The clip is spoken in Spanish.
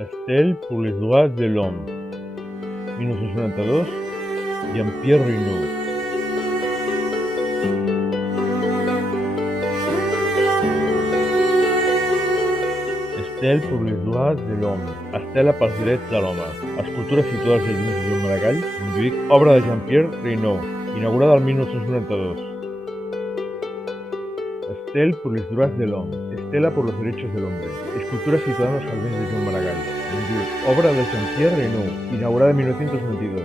Estelle pour les droits de l'homme, 1992, Jean-Pierre Reynaud. Estelle pour les droits de l'homme, Estela pels drets de l'home, escultura situada als Jardins de Joan Maragall, Montjuïc, obra de Jean-Pierre Reynaud, inaugurada el 1992. Estelle por los droits de l'homme, Estela por los derechos del hombre, escultura situada en los Jardins de Joan Maragall, Montjuïc, obra de Jean-Pierre Reynaud, inaugurada en 1992.